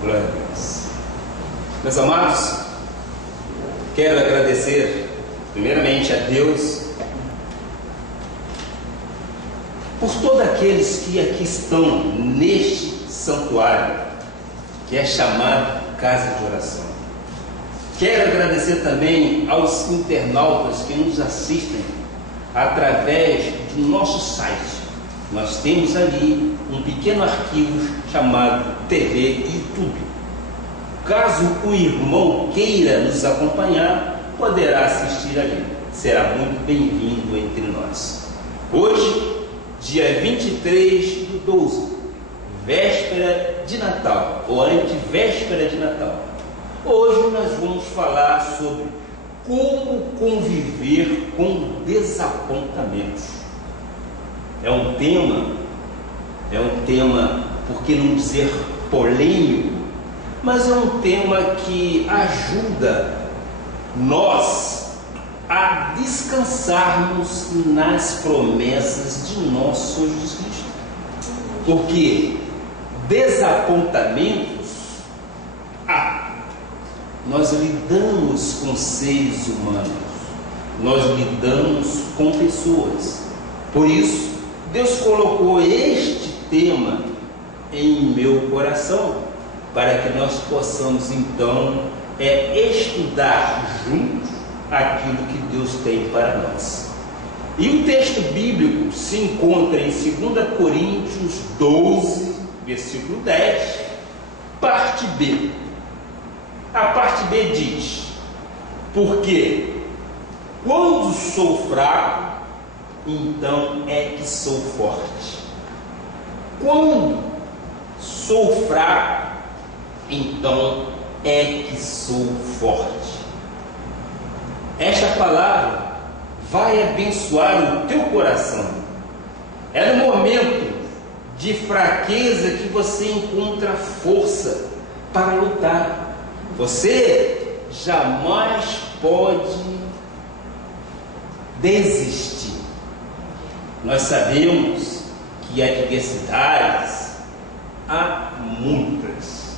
Glória a Deus. Meus amados, quero agradecer primeiramente a Deus por todos aqueles que aqui estão neste santuário, que é chamado Casa de Oração. Quero agradecer também aos internautas que nos assistem através do nosso site. Nós temos ali um pequeno arquivo chamado TV YouTube. Caso o irmão queira nos acompanhar, poderá assistir ali. Será muito bem-vindo entre nós. Hoje, dia 23/12, véspera de Natal, ou antevéspera de Natal. Hoje nós vamos falar sobre como conviver com desapontamentos. É um tema, por que não dizer polêmico, mas é um tema que ajuda nós a descansarmos nas promessas de nosso Senhor Jesus Cristo. Porque desapontamentos, nós lidamos com seres humanos, nós lidamos com pessoas. Por isso, Deus colocou este tema em meu coração, para que nós possamos então estudar juntos aquilo que Deus tem para nós. E o texto bíblico se encontra em 2 Coríntios 12, versículo 10, parte B. A parte B diz: porque quando sou fraco, então é que sou forte. Quando sou fraco, então é que sou forte. Esta palavra vai abençoar o teu coração. É no momento de fraqueza que você encontra força para lutar. Você jamais pode desistir. Nós sabemos que adversidades há muitas.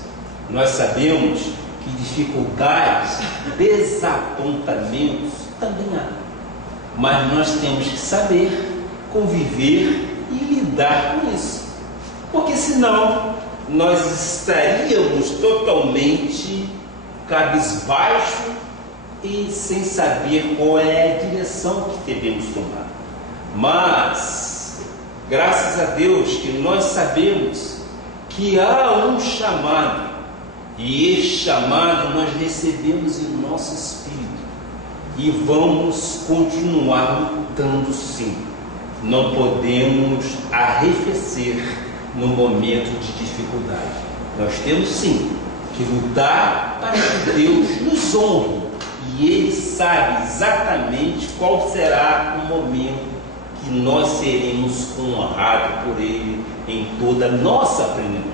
Nós sabemos que dificuldades, desapontamentos também há. Mas nós temos que saber conviver e lidar com isso. Porque senão nós estaríamos totalmente cabisbaixo e sem saber qual é a direção que devemos tomar. Mas, graças a Deus que nós sabemos que há um chamado, e este chamado nós recebemos em nosso espírito, e vamos continuar lutando sim. Não podemos arrefecer no momento de dificuldade. Nós temos sim que lutar para que Deus nos honre, e Ele sabe exatamente qual será o momento que nós seremos honrados por Ele em toda a nossa plenitude.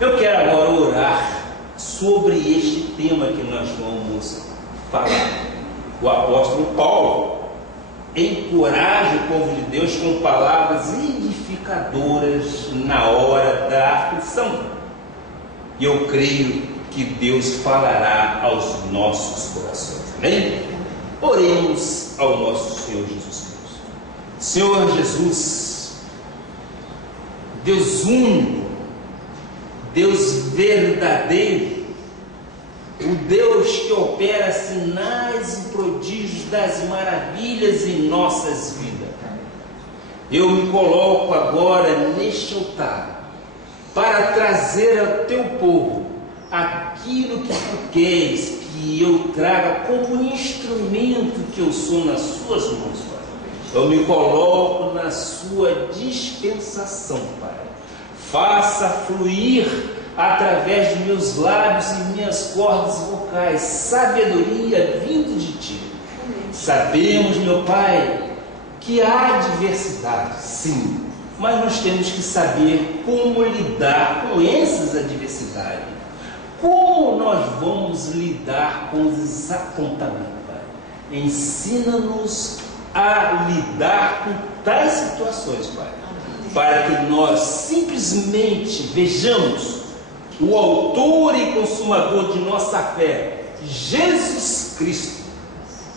Eu quero agora orar sobre este tema que nós vamos falar. O apóstolo Paulo encoraja o povo de Deus com palavras edificadoras na hora da aflição. E eu creio que Deus falará aos nossos corações. Amém? Oremos ao nosso Senhor Jesus Cristo. Senhor Jesus, Deus único, Deus verdadeiro, o Deus que opera sinais e prodígios das maravilhas em nossas vidas. Eu me coloco agora neste altar para trazer ao teu povo aquilo que tu queres que eu traga como instrumento que eu sou nas suas mãos, Pai. Eu me coloco na sua dispensação, Pai. Faça fluir através de meus lábios e minhas cordas vocais sabedoria vindo de ti. Sabemos, meu Pai, que há adversidade, sim, mas nós temos que saber como lidar com essas adversidades. Como nós vamos lidar com os desapontamentos, Pai? Ensina-nos a lidar com tais situações, Pai, para que nós simplesmente vejamos o autor e consumador de nossa fé, Jesus Cristo,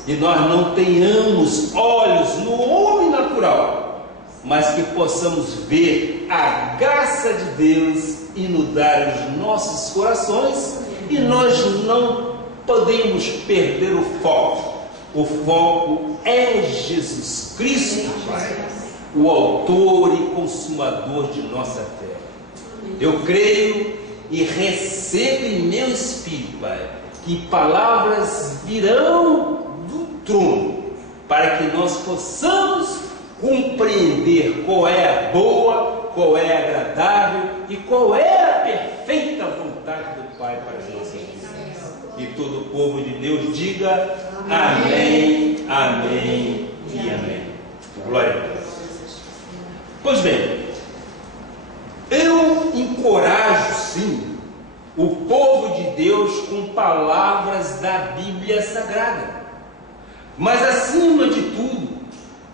e nós não tenhamos olhos no homem natural, mas que possamos ver a graça de Deus inundar os nossos corações, e nós não podemos perder o foco. O foco é Jesus Cristo, Pai, o autor e consumador de nossa fé. Eu creio e recebo em meu espírito, Pai, que palavras virão do trono, para que nós possamos compreender qual é a boa, qual é a agradável e qual é a perfeita vontade do Pai para as nossas vidas. E todo o povo de Deus diga amém, amém e amém. Glória a Deus. Pois bem, eu encorajo sim o povo de Deus com palavras da Bíblia Sagrada, mas acima de tudo,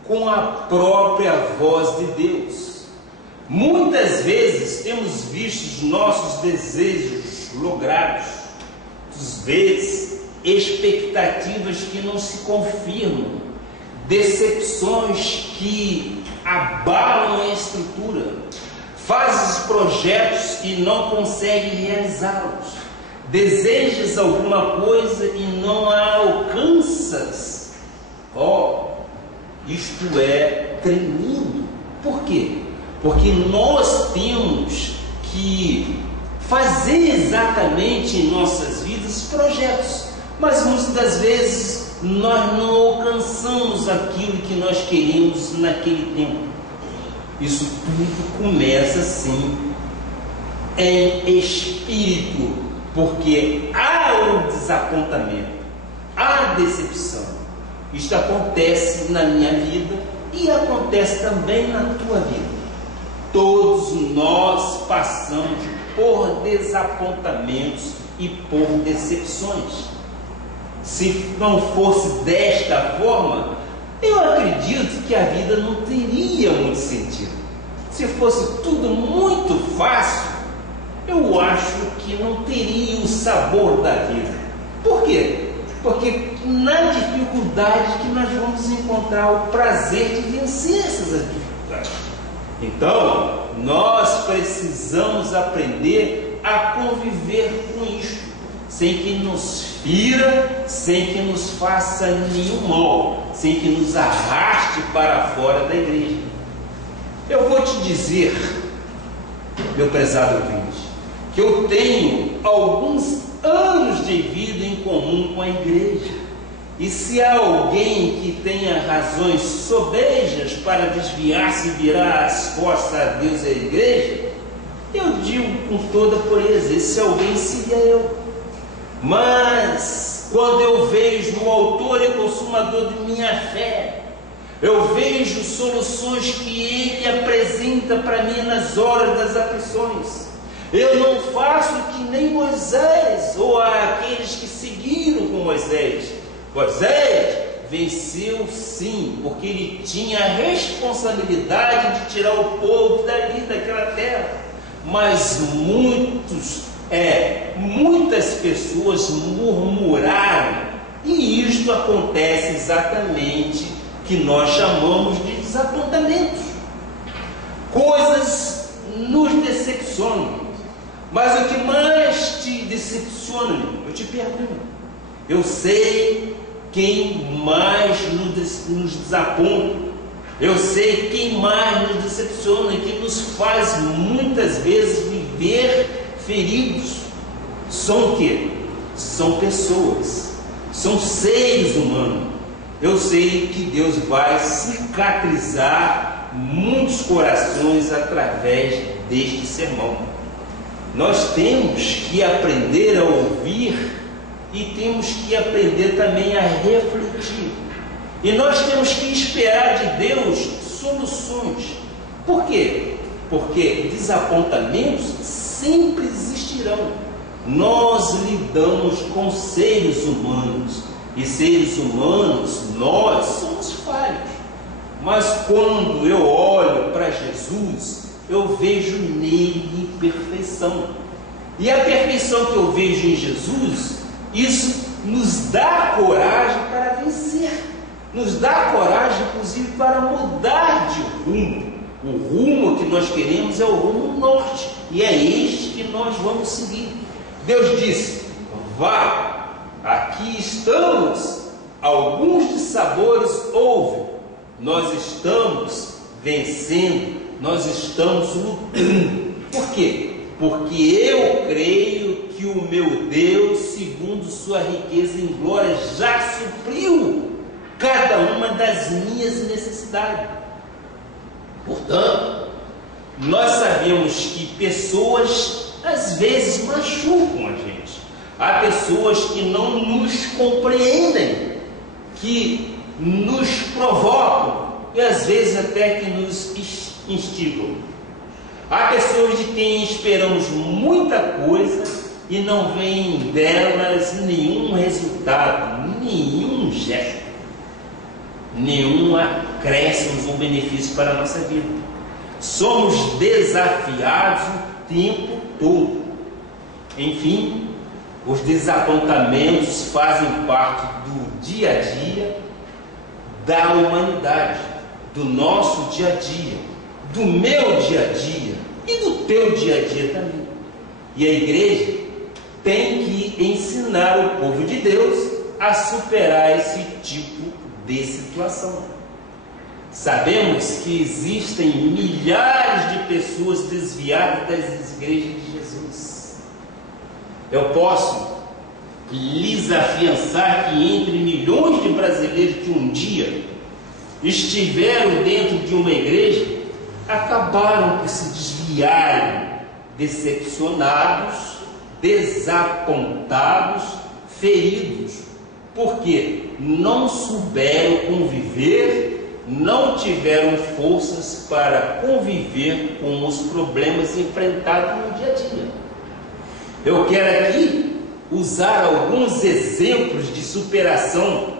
com a própria voz de Deus. Muitas vezes temos visto os nossos desejos logrados, às vezes expectativas que não se confirmam, decepções que abalam a estrutura, fazes projetos e não consegues realizá-los, desejas alguma coisa e não a alcanças. Isto é tremendo. Por quê? Porque nós temos que fazer exatamente em nossas vidas projetos, mas muitas das vezes nós não alcançamos aquilo que nós queríamos naquele tempo. Isso tudo começa assim em espírito, porque há o desapontamento, há a decepção. Isto acontece na minha vida e acontece também na tua vida. Todos nós passamos por desapontamentos e por decepções. Se não fosse desta forma, eu acredito que a vida não teria muito sentido. Se fosse tudo muito fácil, eu acho que não teria o sabor da vida. Por quê? Porque na dificuldade que nós vamos encontrar o prazer de vencer essas dificuldades. Então, nós precisamos aprender a conviver com isto, sem que nos fira, sem que nos faça nenhum mal, sem que nos arraste para fora da igreja. Eu vou te dizer, meu prezado ouvinte, que eu tenho alguns anos de vida em comum com a igreja. E se há alguém que tenha razões sobejas para desviar-se e virar as costas a Deus e à igreja, eu digo com toda pureza, esse alguém seria eu. Mas quando eu vejo o autor e consumador de minha fé, eu vejo soluções que ele apresenta para mim nas horas das aflições. Eu não faço que nem Moisés ou aqueles que seguiram com Moisés. Moisés venceu sim, porque ele tinha a responsabilidade de tirar o povo dali, daquela terra. Mas muitas pessoas murmuraram, e isto acontece exatamente que nós chamamos de desapontamentos. Coisas nos decepcionam, mas o que mais te decepciona, eu te pergunto, eu sei quem mais nos desaponta, eu sei quem mais nos decepciona, que nos faz muitas vezes viver feridos. São o quê? São pessoas, são seres humanos. Eu sei que Deus vai cicatrizar muitos corações através deste sermão. Nós temos que aprender a ouvir e temos que aprender também a refletir. E nós temos que esperar de Deus soluções. Por quê? Porque desapontamentos sempre existirão. Nós lidamos com seres humanos, e seres humanos, nós somos falhos. Mas quando eu olho para Jesus, eu vejo nele perfeição. E a perfeição que eu vejo em Jesus, isso nos dá coragem para vencer, nos dá coragem, inclusive, para mudar de rumo. O rumo que nós queremos é o rumo norte, e é este que nós vamos seguir. Deus disse: vá, aqui estamos, alguns dissabores houve, nós estamos vencendo, nós estamos lutando. Por quê? Porque eu creio que o meu Deus, segundo sua riqueza em glória, já supriu cada uma das minhas necessidades. Portanto, nós sabemos que pessoas às vezes machucam a gente. Há pessoas que não nos compreendem, que nos provocam e às vezes até que nos instigam. Há pessoas de quem esperamos muita coisa e não vem delas nenhum resultado, nenhum gesto, nenhum acréscimo ou benefício para a nossa vida. Somos desafiados o tempo todo. Enfim, os desapontamentos fazem parte do dia a dia da humanidade, do nosso dia a dia, do meu dia a dia e do teu dia a dia também. E a igreja tem que ensinar o povo de Deus a superar esse tipo de situação. Sabemos que existem milhares de pessoas desviadas das igrejas de Jesus. Eu posso lhes afiançar que entre milhões de brasileiros que um dia estiveram dentro de uma igreja, acabaram por se desviarem, decepcionados, desapontados, feridos, porque não souberam conviver, não tiveram forças para conviver com os problemas enfrentados no dia a dia. Eu quero aqui usar alguns exemplos de superação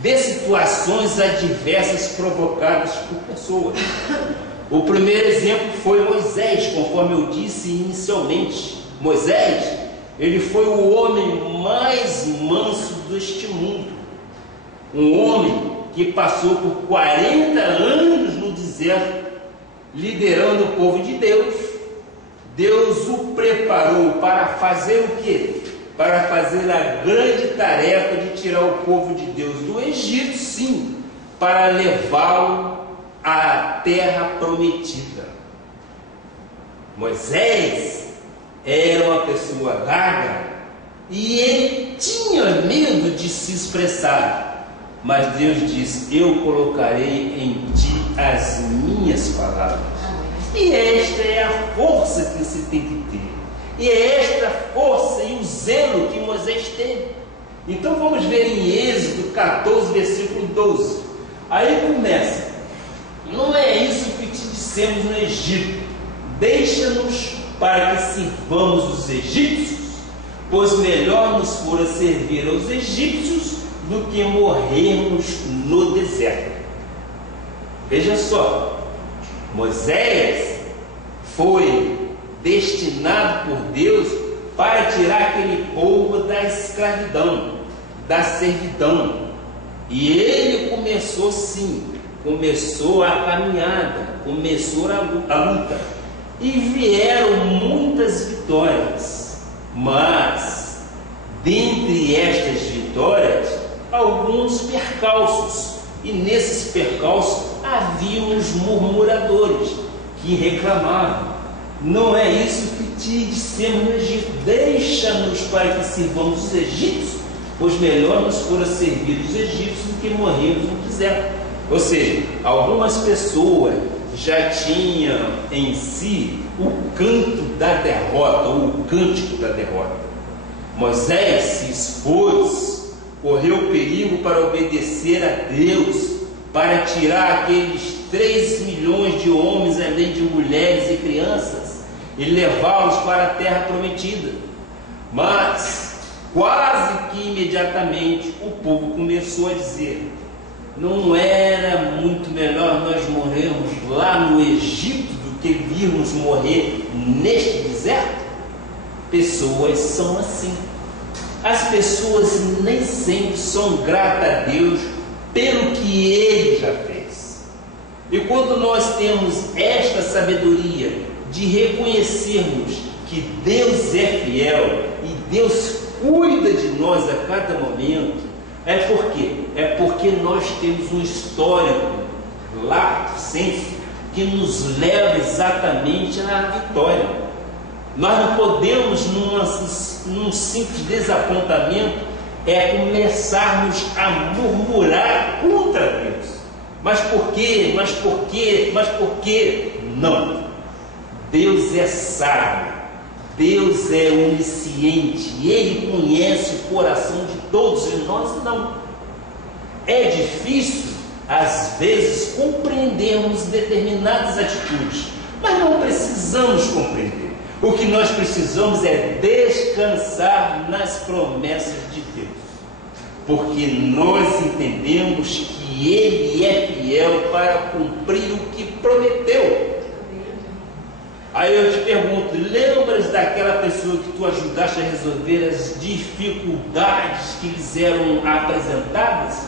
de situações adversas provocadas por pessoas. O primeiro exemplo foi Moisés, conforme eu disse inicialmente. Moisés, ele foi o homem mais manso deste mundo. Um homem que passou por 40 anos no deserto, liderando o povo de Deus. Deus o preparou para fazer o quê? Para fazer a grande tarefa de tirar o povo de Deus do Egito, sim, para levá-lo à terra prometida. Moisés era uma pessoa gaga e ele tinha medo de se expressar, mas Deus disse: eu colocarei em ti as minhas palavras. E esta é a força que você tem que ter. E é esta força e o zelo que Moisés teve. Então vamos ver em Êxodo 14, versículo 12. Aí começa: não é isso que te dissemos no Egito, deixa-nos para que sirvamos os egípcios, pois melhor nos fora servir aos egípcios do que morrermos no deserto. Veja só, Moisés foi destinado por Deus para tirar aquele povo da escravidão, da servidão. E ele começou sim, começou a caminhada, começou a luta. E vieram muitas vitórias. Mas, dentre estas vitórias, alguns percalços. E nesses percalços haviam os murmuradores que reclamavam: não é isso que te dissemos no Egito, deixa-nos para que sirvamos os egípcios, pois melhor nos fora servir os egípcios do que morrermos no deserto. Ou seja, algumas pessoas já tinham em si o canto da derrota, ou o cântico da derrota. Moisés se expôs, correu perigo para obedecer a Deus, para tirar aqueles 3 milhões de homens, além de mulheres e crianças, e levá-los para a terra prometida. Mas, quase que imediatamente, o povo começou a dizer: não era muito melhor nós morrermos lá no Egito do que virmos morrer neste deserto? pessoas são assim. As pessoas nem sempre são gratas a Deus pelo que Ele já fez. E quando nós temos esta sabedoria de reconhecermos que Deus é fiel e Deus cuida de nós a cada momento, é porque nós temos um histórico lá sempre que nos leva exatamente à vitória. Nós não podemos, num simples desapontamento, começarmos a murmurar contra Deus. Mas por quê? Mas por quê? Mas por quê? Não. Deus é sábio, Deus é onisciente, Ele conhece o coração de todos e nós não. É difícil, às vezes, compreendermos determinadas atitudes, mas não precisamos compreender. O que nós precisamos é descansar nas promessas de Deus, porque nós entendemos que Ele é fiel para cumprir o que prometeu. Aí eu te pergunto, lembras daquela pessoa que tu ajudaste a resolver as dificuldades que lhes eram apresentadas?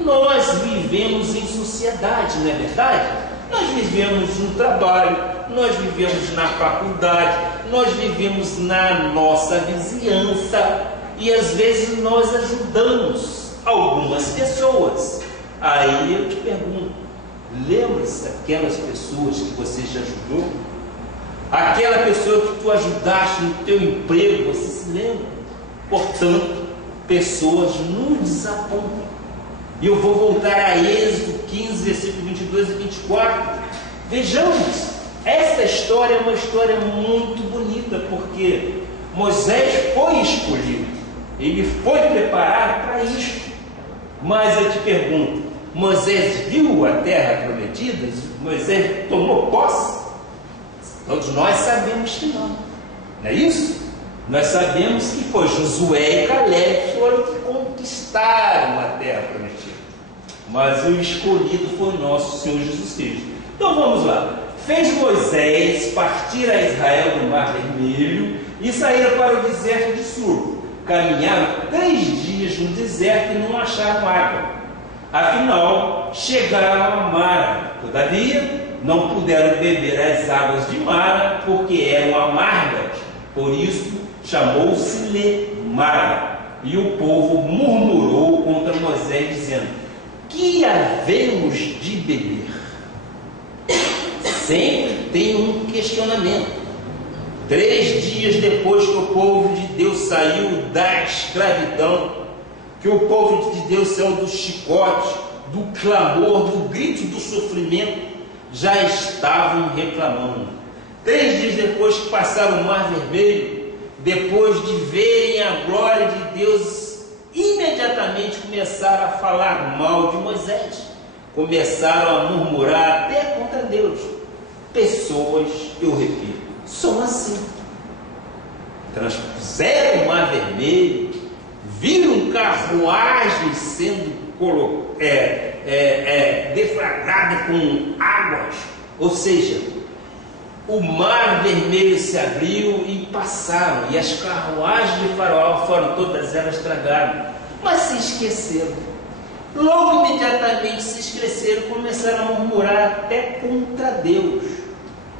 Nós vivemos em sociedade, não é verdade? Nós vivemos no trabalho, nós vivemos na faculdade, nós vivemos na nossa vizinhança e às vezes nós ajudamos algumas pessoas. Aí eu te pergunto, lembra-se daquelas pessoas que você já ajudou? Aquela pessoa que tu ajudaste no teu emprego, você se lembra? Portanto, pessoas nos desapontam. E eu vou voltar a Êxodo 15, versículo 22 e 24. Vejamos, essa história é uma história muito bonita, porque Moisés foi escolhido, ele foi preparado para isto. Mas eu te pergunto, Moisés viu a terra prometida? Moisés tomou posse? Todos nós sabemos que não é isso? Nós sabemos que foi Josué e Caleb que foram que conquistaram a terra prometida, mas o escolhido foi nosso Senhor Jesus Cristo. Então vamos lá. Fez Moisés partir a Israel do Mar Vermelho e saíram para o deserto de Sur. Caminharam 3 dias no deserto e não acharam água. Afinal, chegaram a Mara. Todavia, não puderam beber as águas de Mara, porque eram amargas. Por isso, chamou-se-lhe Mara. E o povo murmurou contra Moisés, dizendo: que havemos de beber? Sempre tem um questionamento. 3 dias depois que o povo de Deus saiu da escravidão, que o povo de Deus saiu do chicote, do clamor, do grito, do sofrimento, já estavam reclamando. 3 dias depois que passaram o Mar Vermelho, depois de verem a glória de Deus, imediatamente começaram a falar mal de Moisés, começaram a murmurar até contra Deus. Pessoas, eu repito, são assim. Transpuseram o Mar Vermelho, viram carruagens sendo defragada com águas, ou seja, o Mar Vermelho se abriu e passaram, e as carruagens de Faraó foram todas elas tragadas, mas se esqueceram. Logo imediatamente se esqueceram, começaram a murmurar até contra Deus,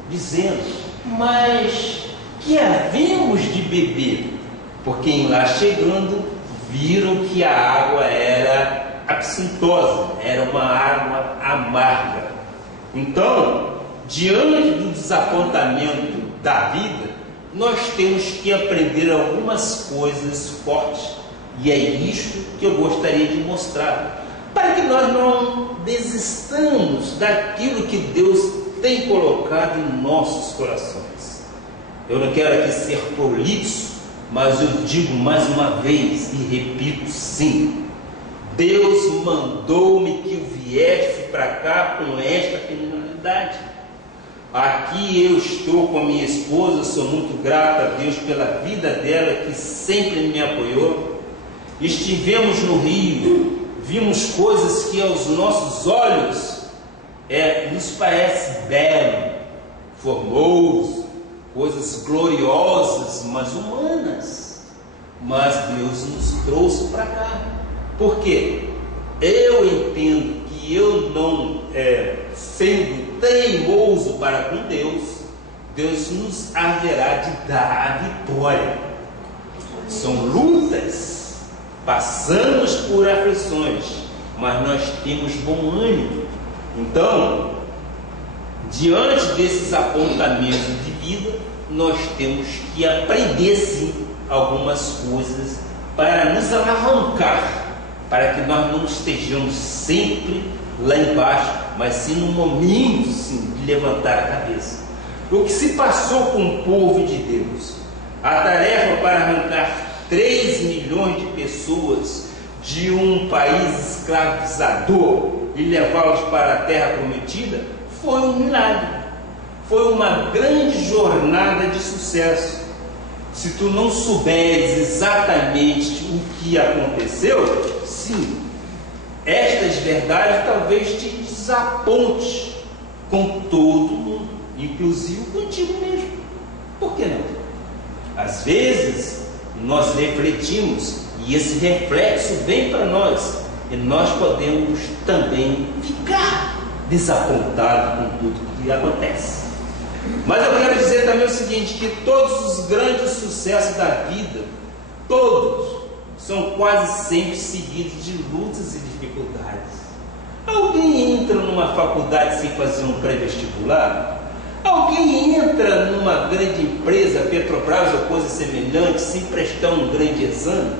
dizendo: mas que havíamos de beber? Porque em lá chegando, viram que a água era absintosa, era uma água amarga. Então, diante do desapontamento da vida, nós temos que aprender algumas coisas fortes. E é isto que eu gostaria de mostrar, para que nós não desistamos daquilo que Deus tem colocado em nossos corações. Eu não quero aqui ser prolixo, mas eu digo mais uma vez e repito, sim, Deus mandou-me que eu viesse para cá com esta finalidade. Aqui eu estou com a minha esposa, sou muito grato a Deus pela vida dela, que sempre me apoiou. Estivemos no Rio, vimos coisas que aos nossos olhos nos parece belo, formoso, coisas gloriosas, mas humanas. Mas Deus nos trouxe para cá. Por quê? Eu entendo que eu não, sendo teimoso para com Deus, Deus nos haverá de dar a vitória. São lutas, passamos por aflições, mas nós temos bom ânimo. Então, diante desses apontamentos de vida, nós temos que aprender sim algumas coisas para nos alavancar, para que nós não estejamos sempre lá embaixo, mas sim no momento sim, de levantar a cabeça. O que se passou com o povo de Deus? A tarefa para arrancar 3 milhões de pessoas de um país escravizador e levá-los para a terra prometida foi um milagre. Foi uma grande jornada de sucesso. Se tu não souberes exatamente o que aconteceu, sim, estas verdades talvez te desaponte com todo mundo, inclusive contigo mesmo. Por que não? Às vezes nós refletimos e esse reflexo vem para nós e nós podemos também ficar desapontados com tudo que acontece. Mas eu quero dizer também o seguinte, que todos os grandes sucessos da vida, todos, são quase sempre seguidos de lutas e dificuldades. Alguém entra numa faculdade sem fazer um pré-vestibular? Alguém entra numa grande empresa, Petrobras ou coisa semelhante, sem prestar um grande exame?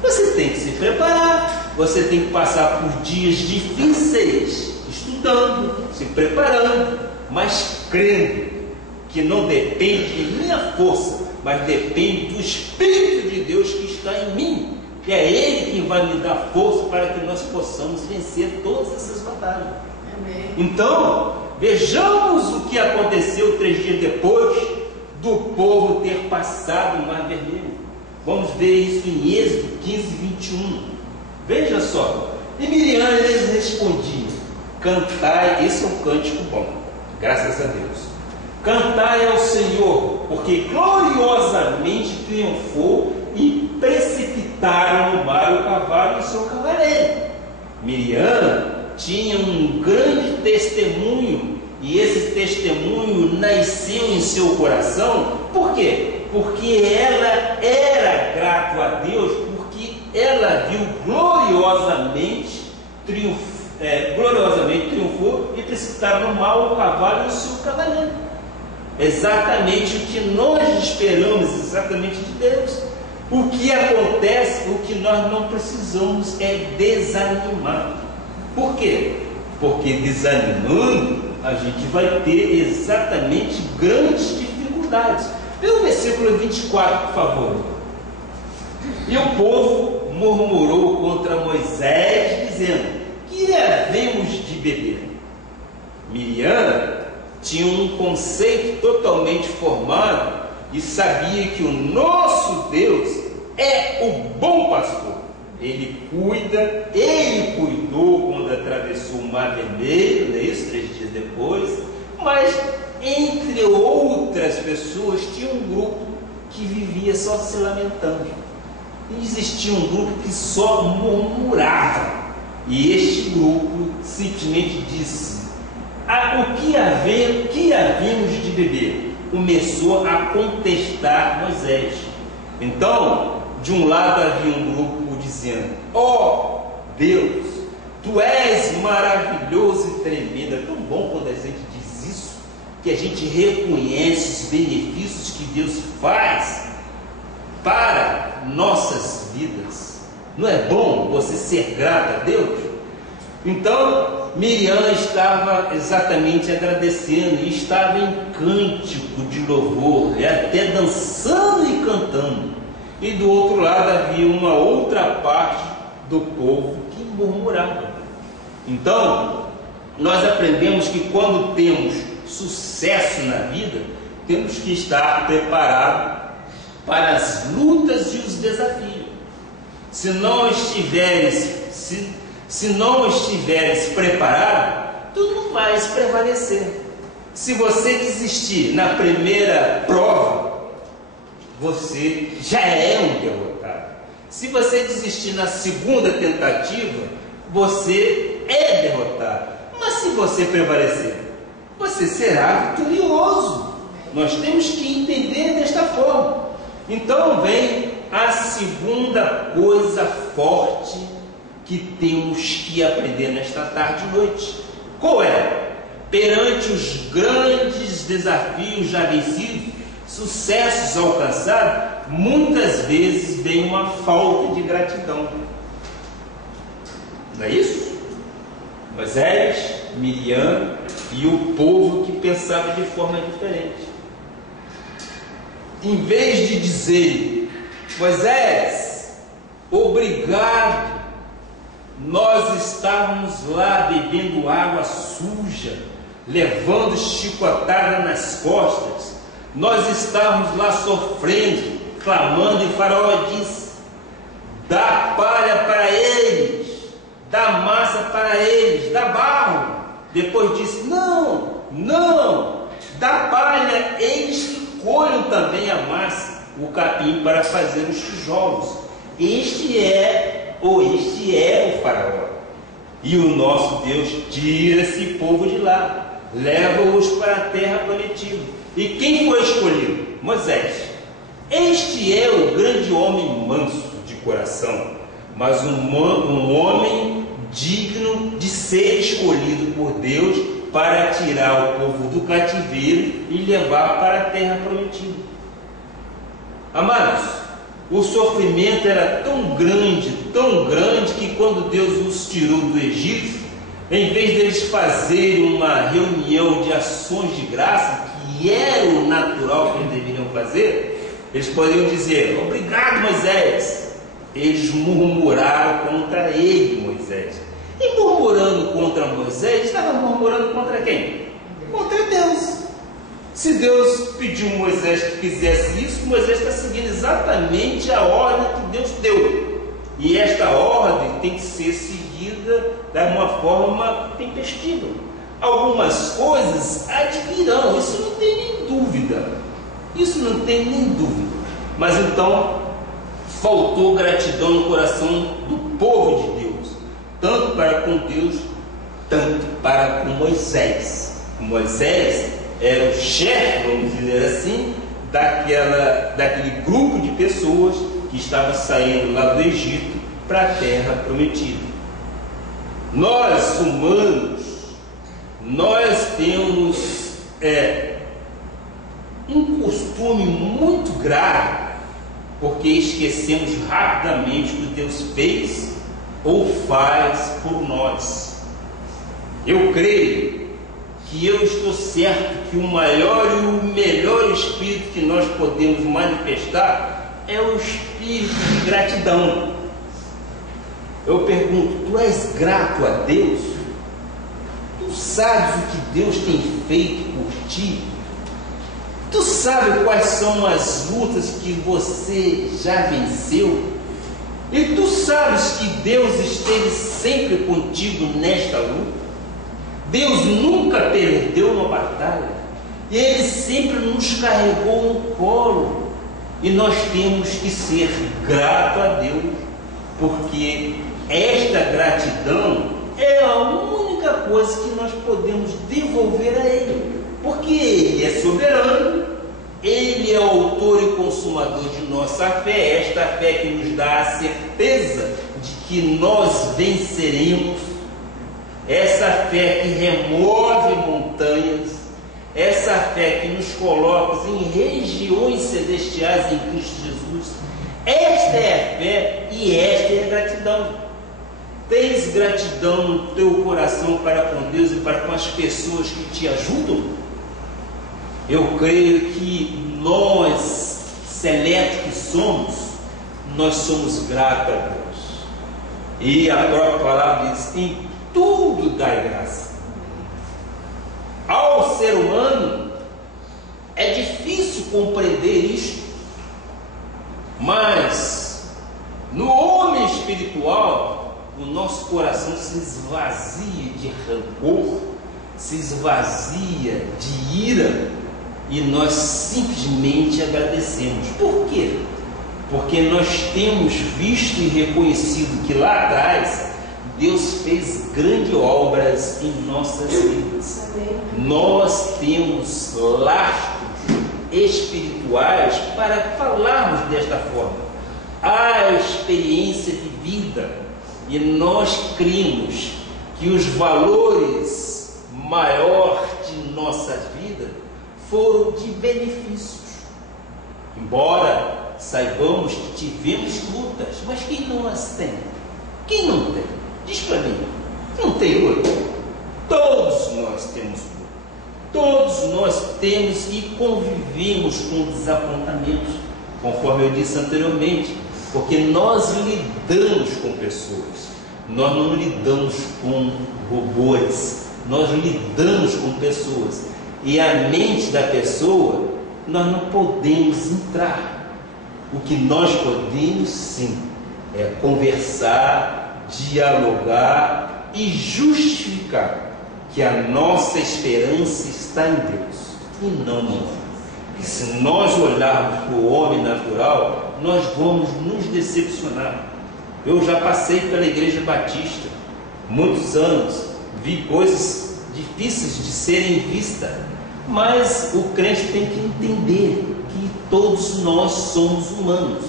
Você tem que se preparar, você tem que passar por dias difíceis, estudando, se preparando, mas crendo que não depende de minha força, mas depende do Espírito de Deus que está em mim, que é Ele quem vai me dar força para que nós possamos vencer todas essas batalhas. Amém. Então, vejamos o que aconteceu 3 dias depois do povo ter passado o Mar Vermelho. Vamos ver isso em Êxodo 15, 21. Veja só. E Miriam lhes respondia: cantai, esse é um cântico bom, graças a Deus. Cantai ao Senhor, porque gloriosamente triunfou e precipitaram no mar o cavalo e o seu cavaleiro. Miriam tinha um grande testemunho, e esse testemunho nasceu em seu coração. Por quê? Porque ela era grata a Deus, porque ela viu gloriosamente triunfou e precipitaram no mar o cavalo e o seu cavaleiro. Exatamente o que nós esperamos, exatamente de Deus. O que acontece, o que nós não precisamos é desanimar. Por quê? Porque desanimando, a gente vai ter exatamente grandes dificuldades. Vê o versículo 24, por favor. E o povo murmurou contra Moisés, dizendo: que havemos de beber? Miriam tinha um conceito totalmente formado e sabia que o nosso Deus é o bom pastor. Ele cuida, ele cuidou quando atravessou o Mar Vermelho, não é isso? 3 dias depois. Mas entre outras pessoas tinha um grupo que vivia só se lamentando. E existia um grupo que só murmurava. E este grupo simplesmente disse: o que havíamos de beber? Começou a contestar Moisés. Então, de um lado havia um grupo dizendo: ó Deus, tu és maravilhoso e tremendo. É tão bom quando a gente diz isso, que a gente reconhece os benefícios que Deus faz para nossas vidas. Não é bom você ser grato a Deus? Então, Miriam estava exatamente agradecendo e estava em cântico de louvor, até dançando e cantando. E do outro lado havia uma outra parte do povo que murmurava. Então, nós aprendemos que quando temos sucesso na vida, temos que estar preparados para as lutas e os desafios. Se não estiveres preparado, tu não vais prevalecer. Se você desistir na primeira prova, você já é um derrotado. Se você desistir na segunda tentativa, você é derrotado. Mas se você prevalecer, você será vitorioso. Nós temos que entender desta forma. Então vem a segunda coisa forte que temos que aprender nesta tarde e noite. Qual é? Perante os grandes desafios já vencidos, sucessos alcançados, muitas vezes vem uma falta de gratidão. Não é isso? Moisés, Miriam e o povo que pensava de forma diferente. Em vez de dizer: Moisés, obrigado, nós estávamos lá bebendo água suja, levando chicotada nas costas, nós estávamos lá sofrendo, clamando, e Faraó disse: dá palha para eles, dá massa para eles, dá barro. Depois disse: não, dá palha, eles que colham também a massa, o capim para fazer os tijolos. Este é o Faraó. E o nosso Deus tira esse povo de lá, leva-os para a terra prometida. E quem foi escolhido? Moisés. Este é o grande homem manso de coração, mas um homem digno de ser escolhido por Deus para tirar o povo do cativeiro e levar para a terra prometida. Amados, o sofrimento era tão grande, que quando Deus os tirou do Egito, em vez deles fazerem uma reunião de ações de graça, que era o natural que eles deveriam fazer, eles poderiam dizer: obrigado, Moisés. Eles murmuraram contra ele, Moisés. E murmurando contra Moisés, estavam murmurando contra quem? Contra Deus. Se Deus pediu a Moisés que fizesse isso, Moisés está seguindo exatamente a ordem que Deus deu. E esta ordem tem que ser seguida de uma forma tempestiva. Algumas coisas advirão, isso não tem nem dúvida. Mas então, faltou gratidão no coração do povo de Deus, tanto para com Deus, tanto para com Moisés. Moisés era o chefe, vamos dizer assim, daquele grupo de pessoas que estava saindo lá do Egito para a terra prometida. Nós, humanos, nós temos um costume muito grave, porque esquecemos rapidamente o que Deus fez ou faz por nós. Eu creio que eu estou certo que o maior e o melhor espírito que nós podemos manifestar é o espírito de gratidão. Eu pergunto: tu és grato a Deus? Tu sabes o que Deus tem feito por ti? Tu sabe quais são as lutas que você já venceu? E tu sabes que Deus esteve sempre contigo nesta luta? Deus nunca perdeu uma batalha, e Ele sempre nos carregou no colo. E nós temos que ser gratos a Deus, porque esta gratidão é a única coisa que nós podemos devolver a Ele, porque Ele é soberano, Ele é o autor e consumador de nossa fé, esta fé que nos dá a certeza de que nós venceremos, essa fé que remove montanhas, essa fé que nos coloca em regiões celestiais em Cristo Jesus. Esta é a fé e esta é a gratidão. Tens gratidão no teu coração para com Deus e para com as pessoas que te ajudam? Eu creio que nós, seletos que somos, nós somos gratos a Deus. E a própria palavra diz: em tudo dai graça. Ao ser humano é difícil compreender isto, mas no homem espiritual o nosso coração se esvazia de rancor, se esvazia de ira e nós simplesmente agradecemos. Por quê? Porque nós temos visto e reconhecido que lá atrás Deus fez grandes obras em nossas vidas. Nós temos lastros espirituais para falarmos desta forma. Há experiência de vida e nós cremos que os valores maiores de nossa vida foram de benefícios. Embora saibamos que tivemos lutas, mas quem não as tem? Quem não tem? Diz para mim, não tem luta? Todos nós temos luta. Todos nós temos e convivemos com desapontamentos, conforme eu disse anteriormente, porque nós lidamos com pessoas, nós não lidamos com robôs, nós lidamos com pessoas, e a mente da pessoa nós não podemos entrar. O que nós podemos sim é conversar, dialogar e justificar que a nossa esperança está em Deus e não no homem. E se nós olharmos para o homem natural, nós vamos nos decepcionar. Eu já passei pela Igreja Batista muitos anos, vi coisas difíceis de serem vistas, mas o crente tem que entender que todos nós somos humanos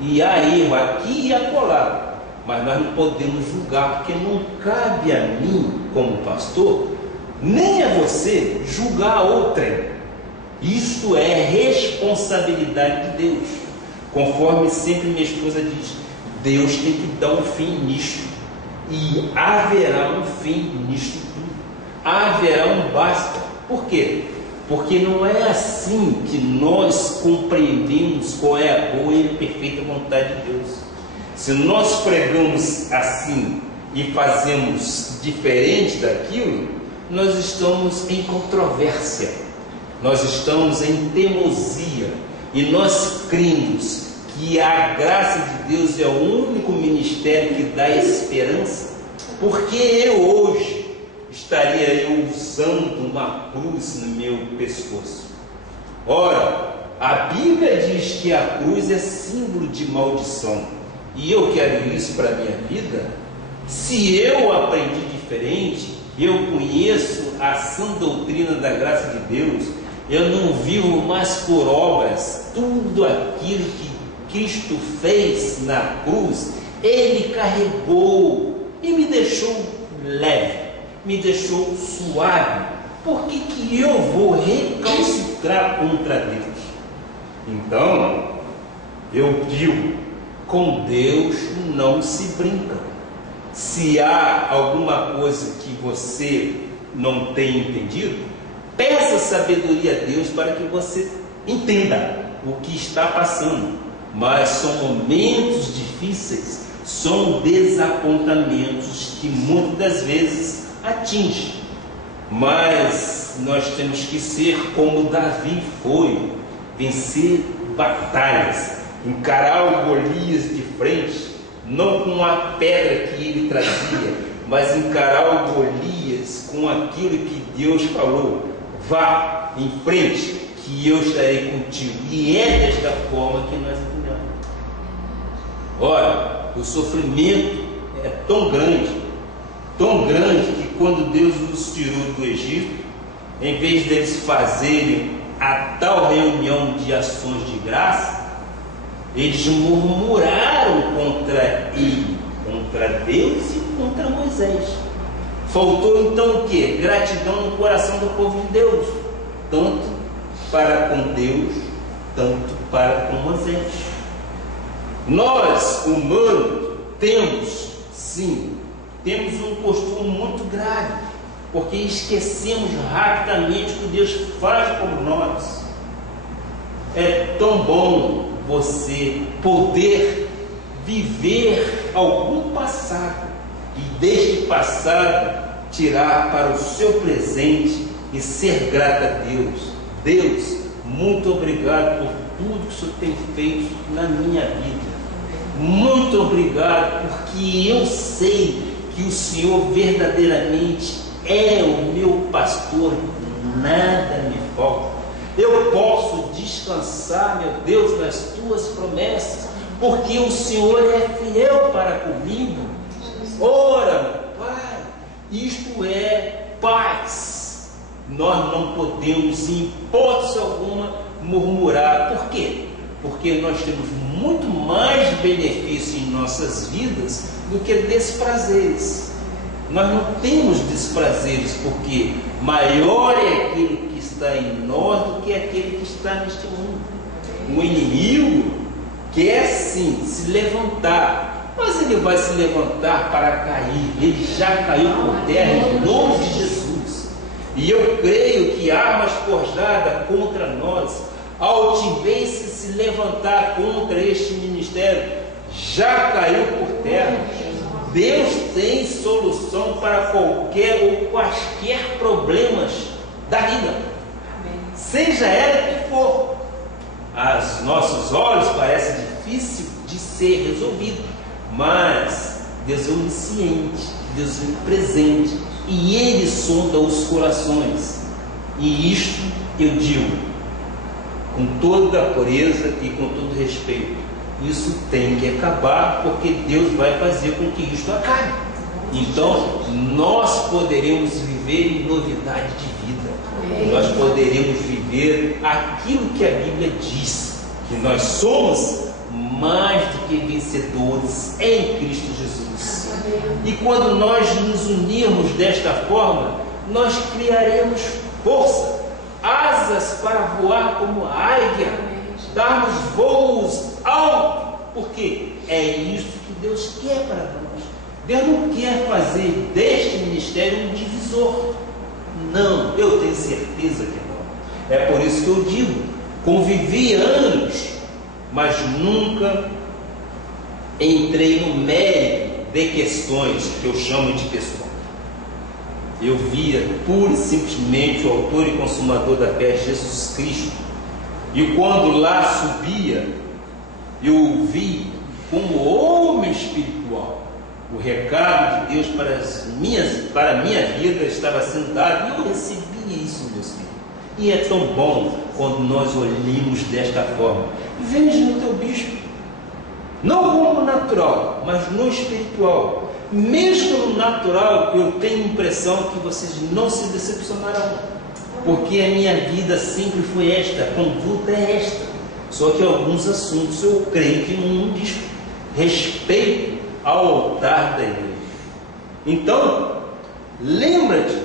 e há erro aqui e acolá. Mas nós não podemos julgar, porque não cabe a mim, como pastor, nem a você, julgar a outrem. Isso é responsabilidade de Deus. Conforme sempre minha esposa diz, Deus tem que dar um fim nisto. E haverá um fim nisto tudo. Haverá um basta. Por quê? Porque não é assim que nós compreendemos qual é a boa e perfeita vontade de Deus. Se nós pregamos assim e fazemos diferente daquilo, nós estamos em controvérsia, nós estamos em teimosia, e nós cremos que a graça de Deus é o único ministério que dá esperança. Porque eu hoje estaria usando uma cruz no meu pescoço? Ora, a Bíblia diz que a cruz é símbolo de maldição. E eu quero isso para a minha vida? Se eu aprendi diferente, eu conheço a sã doutrina da graça de Deus, eu não vivo mais por obras, tudo aquilo que Cristo fez na cruz, Ele carregou e me deixou leve, me deixou suave. Por que eu vou recalcitrar contra Deus? Então, eu digo, com Deus não se brinca. Se há alguma coisa que você não tem entendido, peça sabedoria a Deus para que você entenda o que está passando. Mas são momentos difíceis, são desapontamentos que muitas das vezes atingem. Mas nós temos que ser como Davi foi, vencer batalhas, encarar o Golias de frente, não com a pedra que ele trazia, mas encarar o Golias com aquilo que Deus falou: vá em frente, que eu estarei contigo. E é desta forma que nós entendemos. Ora, o sofrimento é tão grande que quando Deus os tirou do Egito, em vez deles fazerem a tal reunião de ações de graça, eles murmuraram contra ele, contra Deus e contra Moisés. Faltou então o que? Gratidão no coração do povo de Deus, tanto para com Deus, tanto para com Moisés. Nós, humanos, temos um costume muito grave, porque esquecemos rapidamente o que Deus faz por nós. É tão bom você poder viver algum passado e deste passado tirar para o seu presente e ser grato a Deus. Deus, muito obrigado por tudo que o Senhor tem feito na minha vida. Muito obrigado, porque eu sei que o Senhor verdadeiramente é o meu pastor, nada me falta. Eu posso descansar, meu Deus, nas tuas promessas, porque o Senhor é fiel para comigo. Ora, meu Pai, isto é paz. Nós não podemos, em hipótese alguma, murmurar. Por quê? Porque nós temos muito mais benefício em nossas vidas do que desprazeres. Nós não temos desprazeres, porque maior é aquele que está em nós do que aquele que está neste mundo. O inimigo quer sim se levantar, mas ele vai se levantar para cair. Ele já caiu por terra em nome de Jesus. E eu creio que armas forjadas contra nós, altivez se levantar contra este ministério, já caiu por terra. Deus tem solução para qualquer ou quaisquer problemas da vida, seja ela que for. Aos nossos olhos parece difícil de ser resolvido, mas Deus é onisciente, Deus é presente, e Ele sonda os corações. E isto eu digo com toda a pureza e com todo respeito: isso tem que acabar, porque Deus vai fazer com que isto acabe. Então nós poderemos viver em novidade de vida. Nós poderemos viver aquilo que a Bíblia diz, que nós somos mais do que vencedores em Cristo Jesus. E quando nós nos unirmos desta forma, nós criaremos força, asas para voar como a águia, darmos voos altos, porque é isso que Deus quer para nós. Deus não quer fazer deste ministério um divisor. Não, eu tenho certeza que não. É por isso que eu digo, convivi anos, mas nunca entrei no mérito de questões que eu chamo de pessoal. Eu via pura e simplesmente o autor e consumador da fé, Jesus Cristo. E quando lá subia, eu ouvi como homem espiritual o recado de Deus para a minha vida estava sendo dado, e eu recebia isso, meus filhos. E é tão bom quando nós olhamos desta forma. Veja no teu bispo, não como natural, mas no espiritual. Mesmo no natural, eu tenho a impressão que vocês não se decepcionarão, porque a minha vida sempre foi esta, a conduta é esta. Só que alguns assuntos eu creio que não diz respeito ao altar da igreja. Então, lembra-te,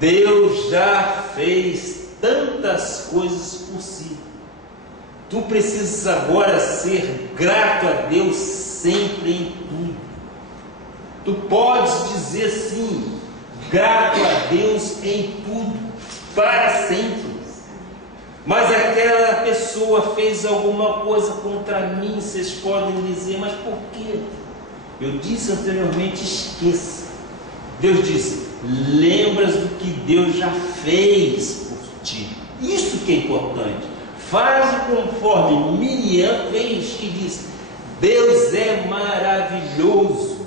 Deus já fez tantas coisas por si. Tu precisas agora ser grato a Deus sempre em tudo. Tu podes dizer sim, grato a Deus em tudo, para sempre. Mas aquela pessoa fez alguma coisa contra mim, vocês podem dizer, mas por quê? Eu disse anteriormente, esqueça. Deus disse, lembras do que Deus já fez por ti. Isso que é importante. Faz conforme Miriam fez, que disse, Deus é maravilhoso,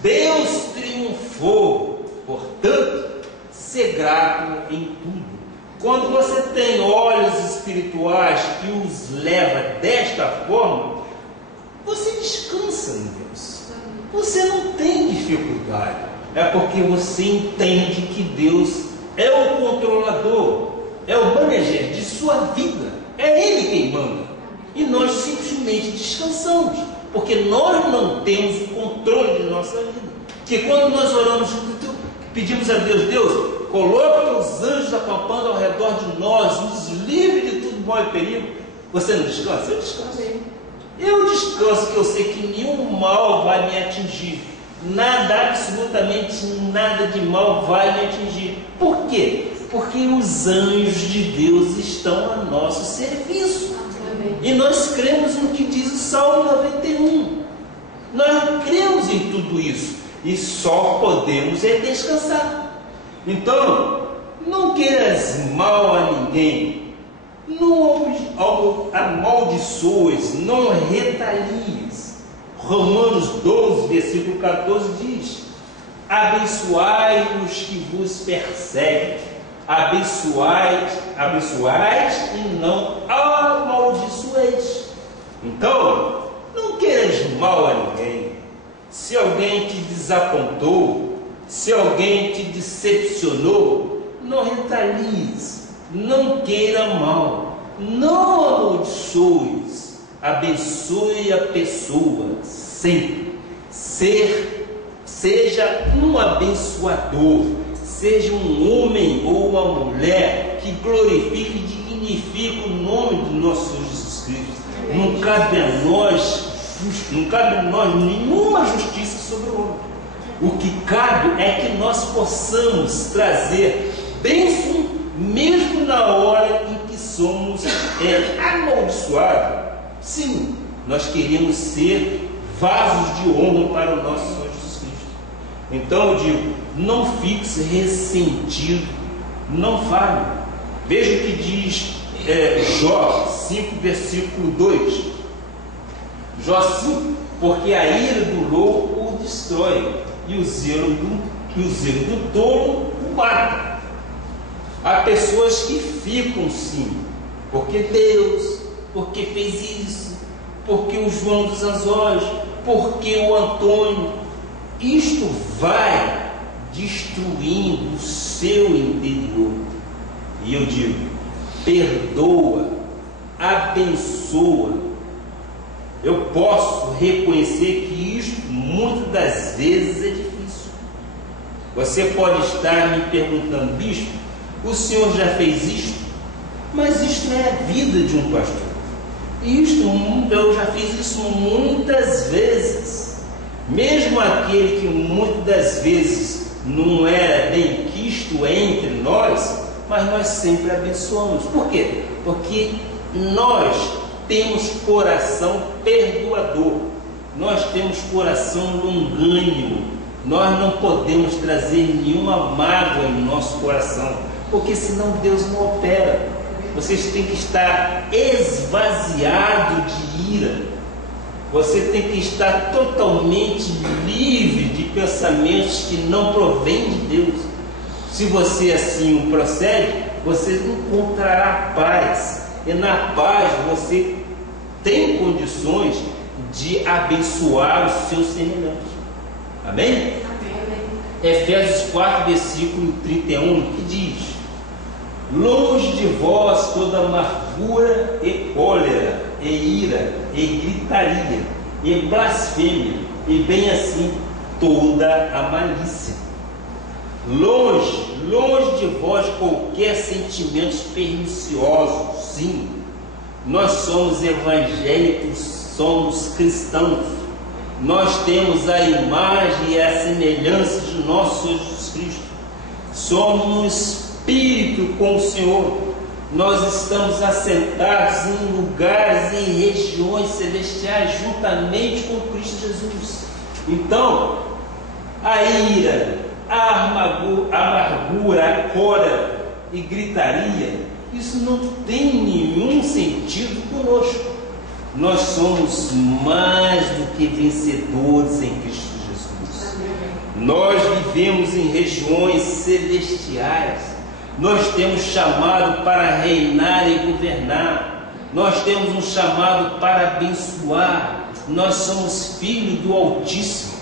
Deus triunfou. Portanto, ser grato em tudo. Quando você tem olhos espirituais que os leva desta forma, você descansa em Deus. Você não tem dificuldade. É porque você entende que Deus é o controlador, é o manager de sua vida. É Ele quem manda. E nós simplesmente descansamos, porque nós não temos o controle de nossa vida. Que quando nós oramos, pedimos a Deus, Deus, coloque os anjos acampando ao redor de nós, nos livre de tudo mal e perigo. Você não descansa? Eu descanso. Eu descanso, que eu sei que nenhum mal vai me atingir. Nada, absolutamente nada de mal vai me atingir. Por quê? Porque os anjos de Deus estão a nosso serviço. E nós cremos no que diz o Salmo 91. Nós cremos em tudo isso. E só podemos descansar. Então, não queiras mal a ninguém, não amaldiçoes, não retalies. Romanos 12, versículo 14 diz, abençoai os que vos perseguem, abençoai e não amaldiçoeis. Então, não queiras mal a ninguém. Se alguém te desapontou, se alguém te decepcionou, não retalies, não queira mal, não amaldiçoes, abençoe a pessoa sempre. Seja um abençoador, seja um homem ou uma mulher que glorifique e dignifique o nome do nosso Senhor Jesus Cristo. Não cabe a nós nenhuma justiça sobre o homem. O que cabe é que nós possamos trazer bênção mesmo na hora em que somos amaldiçoados. Sim, nós queremos ser vasos de honra para o nosso Senhor Jesus Cristo. Então eu digo, não fique ressentido, não fale. Veja o que diz Jó 5, versículo 2. Jó 5, porque a ira do louco o destrói, e o zelo do tolo o mata. Há pessoas que ficam sim, porque Deus, porque fez isso, porque o João dos Anzóis, porque o Antônio. Isto vai destruindo o seu interior. E eu digo, perdoa, abençoa. Eu posso reconhecer que isto muitas das vezes é difícil. Você pode estar me perguntando, bispo, o senhor já fez isto? Mas isto é a vida de um pastor. Eu já fiz isso muitas vezes. Mesmo aquele que muitas das vezes não era bem quisto entre nós, mas nós sempre abençoamos. Por quê? Porque nós temos coração perdoador, nós temos coração longânimo, nós não podemos trazer nenhuma mágoa em nosso coração, porque senão Deus não opera. Vocês têm que estar esvaziado de ira. Você tem que estar totalmente livre de pensamentos que não provêm de Deus. Se você assim procede, você encontrará paz. E na paz você tem condições de abençoar os seus semelhantes. Amém? Amém. Efésios 4, versículo 31, que diz: longe de vós toda amargura e cólera, e ira, e gritaria, e blasfêmia, e bem assim toda a malícia. Longe de vós qualquer sentimentos perniciosos. Sim, nós somos evangélicos, somos cristãos. Nós temos a imagem e a semelhança de nosso Senhor Jesus Cristo. Somos um espírito com o Senhor. Nós estamos assentados em lugares e em regiões celestiais juntamente com Cristo Jesus. Então, a ira, a amargura, a cólera e gritaria, isso não tem nenhum sentido conosco. Nós somos mais do que vencedores em Cristo Jesus. Nós vivemos em regiões celestiais. Nós temos chamado para reinar e governar. Nós temos um chamado para abençoar. Nós somos filhos do Altíssimo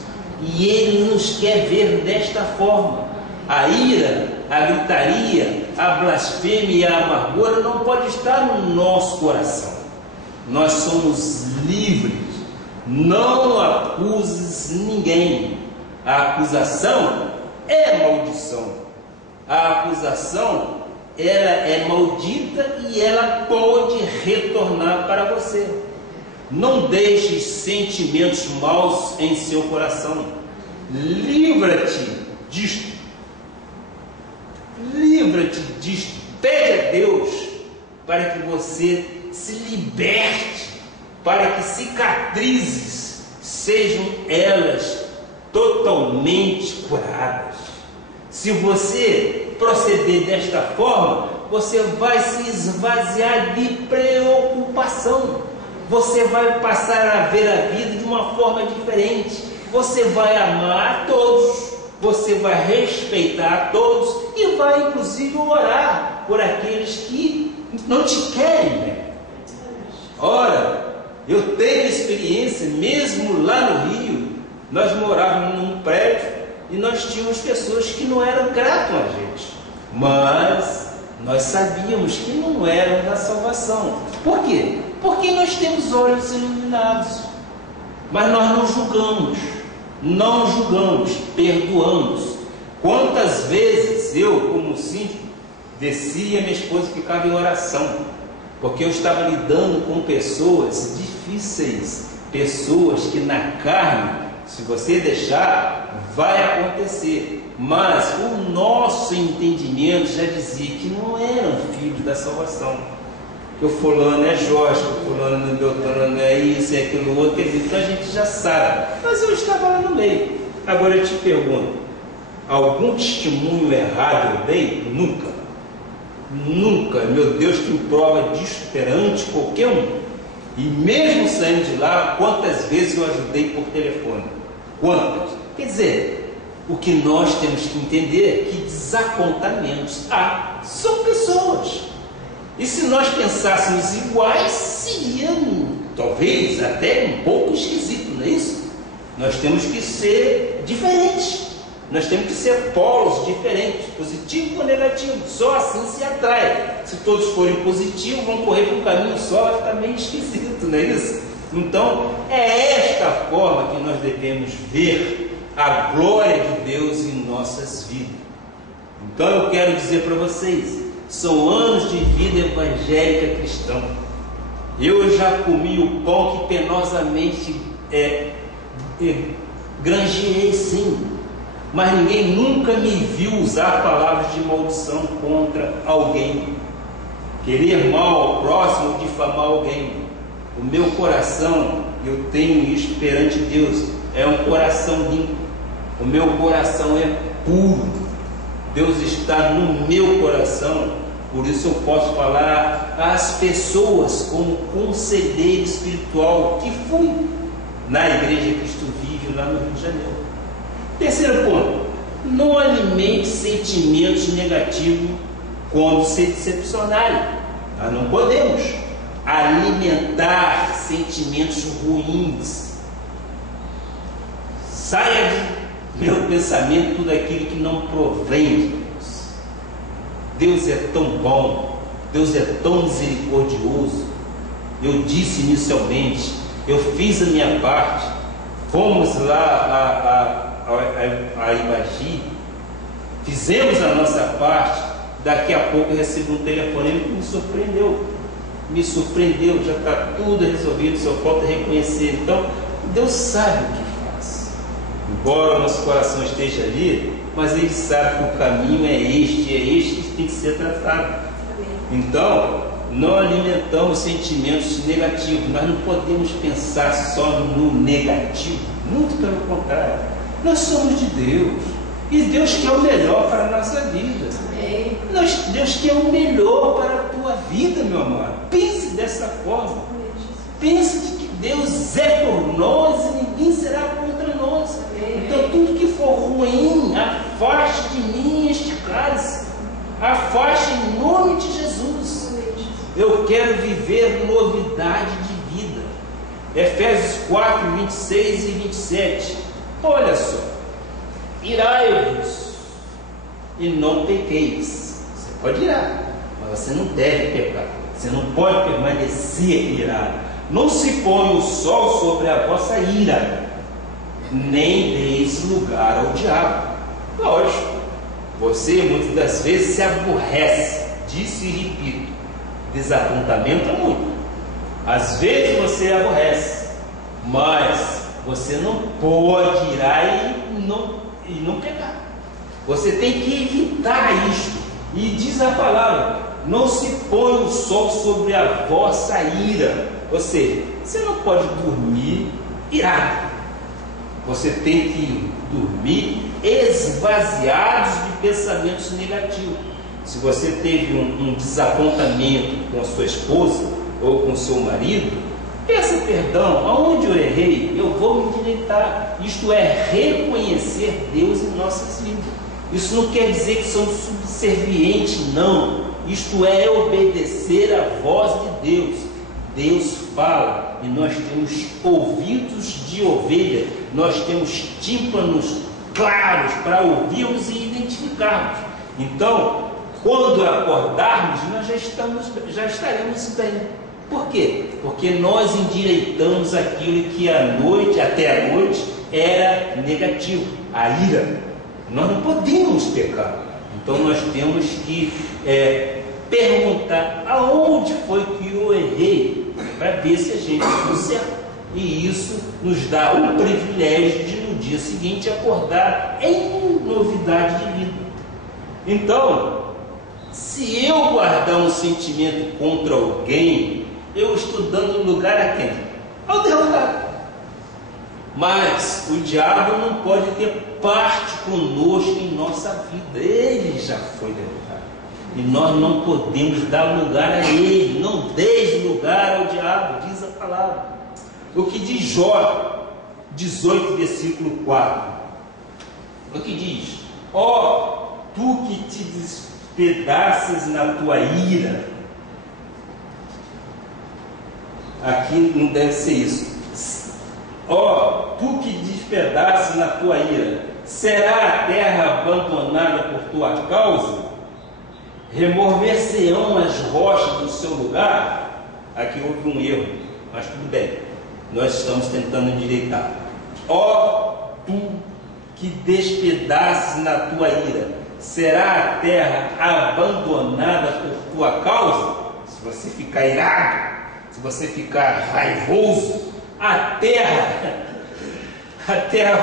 e Ele nos quer ver desta forma. A ira, a gritaria, a blasfêmia e a amargura não pode estar no nosso coração. Nós somos livres. Não acuses ninguém. A acusação é maldição. A acusação, ela é maldita e ela pode retornar para você. Não deixe sentimentos maus em seu coração. Livra-te disto. Livra-te disto. Pede a Deus para que você se liberte, para que cicatrizes sejam elas totalmente curadas. Se você proceder desta forma, você vai se esvaziar de preocupação. Você vai passar a ver a vida de uma forma diferente. Você vai amar a todos. você vai respeitar a todos e vai inclusive orar por aqueles que não te querem bem. Ora, eu tenho experiência, mesmo lá no Rio, nós morávamos num prédio e nós tínhamos pessoas que não eram gratas a gente, mas nós sabíamos que não eram da salvação. Por quê? Porque nós temos olhos iluminados, mas nós não julgamos, perdoamos. Quantas vezes eu, como síndico, descia e a minha esposa ficava em oração, porque eu estava lidando com pessoas difíceis, pessoas que na carne, se você deixar, vai acontecer. Mas o nosso entendimento já dizia que não eram filhos da salvação. Que o fulano é Jorge, que o fulano é Beltrano, é isso, é aquilo outro, quer dizer, então a gente já sabe. Mas eu estava lá no meio. Agora eu te pergunto, algum testemunho errado eu dei? Nunca. Nunca. Meu Deus tem prova disso perante qualquer um. E mesmo saindo de lá, quantas vezes eu ajudei por telefone? Quantas? Quer dizer, o que nós temos que entender é que desapontamentos são pessoas. E se nós pensássemos iguais, seria talvez até um pouco esquisito, não é isso? Nós temos que ser diferentes. Nós temos que ser polos diferentes, positivo ou negativo. Só assim se atrai. Se todos forem positivos, vão correr por um caminho só, vai ficar meio esquisito, não é isso? Então, é esta forma que nós devemos ver a glória de Deus em nossas vidas. Então, eu quero dizer para vocês, são anos de vida evangélica cristã. Eu já comi o pão que penosamente granjeei, sim. Mas ninguém nunca me viu usar palavras de maldição contra alguém, querer mal ao próximo, difamar alguém. O meu coração, eu tenho isso perante Deus, é um coração limpo. O meu coração é puro. Deus está no meu coração. Por isso eu posso falar às pessoas como conselheiro espiritual que fui na Igreja Cristo Vive lá no Rio de Janeiro. Terceiro ponto, não alimente sentimentos negativos quando se decepcionarem. Nós não podemos alimentar sentimentos ruins. Saia de meu pensamento tudo aquilo que não provém de Deus. Deus é tão bom, Deus é tão misericordioso. Eu disse inicialmente, eu fiz a minha parte, fomos lá a Ibagi, fizemos a nossa parte. Daqui a pouco eu recebo um telefonema que me surpreendeu, já está tudo resolvido, só falta reconhecer. Então, Deus sabe o que faz, embora o nosso coração esteja ali, mas Ele sabe que o caminho é este que tem que ser tratado. Então, não alimentamos sentimentos negativos, nós não podemos pensar só no negativo, muito pelo contrário. Nós somos de Deus, e Deus quer o melhor para a nossa vida. Deus quer o melhor para a tua vida, meu amado. Pense dessa forma. Pense de que Deus é por nós e ninguém será contra nós. Então tudo que for ruim, afaste de mim este cálice. Afaste em nome de Jesus. Eu quero viver novidade de vida. Efésios 4, 26 e 27. Olha só. Irai-vos e não pequeis. Você pode irar, mas você não deve pecar. Você não pode permanecer irado. Não se põe o sol sobre a vossa ira, nem deis lugar ao diabo. Lógico, você muitas das vezes se aborrece. Disse e repito, desapontamento é muito. Às vezes você aborrece, mas você não pode irar e não pecar. Você tem que evitar isto. E diz a palavra, não se põe o sol sobre a vossa ira. Ou seja, você não pode dormir irado. Você tem que dormir esvaziados de pensamentos negativos. Se você teve um desapontamento com a sua esposa ou com o seu marido, Peça perdão, aonde eu errei, eu vou me endireitar. Isto é reconhecer Deus em nossas vidas. Isso não quer dizer que somos subservientes, não. Isto é obedecer à voz de Deus. Deus fala e nós temos ouvidos de ovelha, nós temos tímpanos claros para ouvirmos e identificarmos. Então, quando acordarmos, nós já estaremos bem. Por quê? Porque nós endireitamos aquilo que até a noite, era negativo, a ira. Nós não podemos pecar. Então nós temos que perguntar aonde foi que eu errei, para ver se a gente conserta. E isso nos dá o privilégio de no dia seguinte acordar em novidade de vida. Então, se eu guardar um sentimento contra alguém, eu estou dando lugar a quem? Ao derrotado. Mas o diabo não pode ter parte conosco em nossa vida. Ele já foi derrotado. E nós não podemos dar lugar a ele. Não deis lugar ao diabo, diz a palavra. O que diz Jó 18, versículo 4. O que diz? Ó, tu que te despedaças na tua ira. Aqui não deve ser isso. Ó, tu que despedaças na tua ira, será a terra abandonada por tua causa? Remover-se-ão as rochas do seu lugar? Aqui houve um erro, mas tudo bem, nós estamos tentando endireitar. Ó, tu que despedaças na tua ira, será a terra abandonada por tua causa? Se você ficar irado, se você ficar raivoso, a terra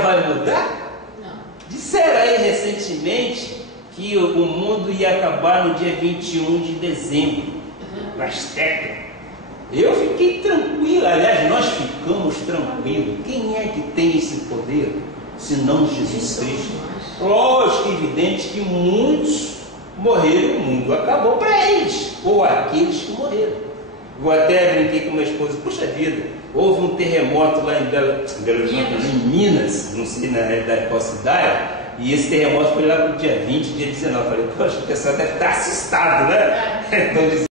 vai mudar? Não. Disseram aí recentemente que o mundo ia acabar no dia 21 de dezembro, na Azteca. Eu fiquei tranquilo, aliás, nós ficamos tranquilos. Quem é que tem esse poder, senão Jesus Cristo? Lógico e evidente que muitos morreram, o mundo acabou para eles, ou aqueles que morreram. Eu até brinquei com minha esposa, puxa vida, houve um terremoto lá em Minas, não sei na realidade qual cidade, e esse terremoto foi lá no dia 20, dia 19. Eu falei, poxa, o pessoal deve estar assustado, né? Então,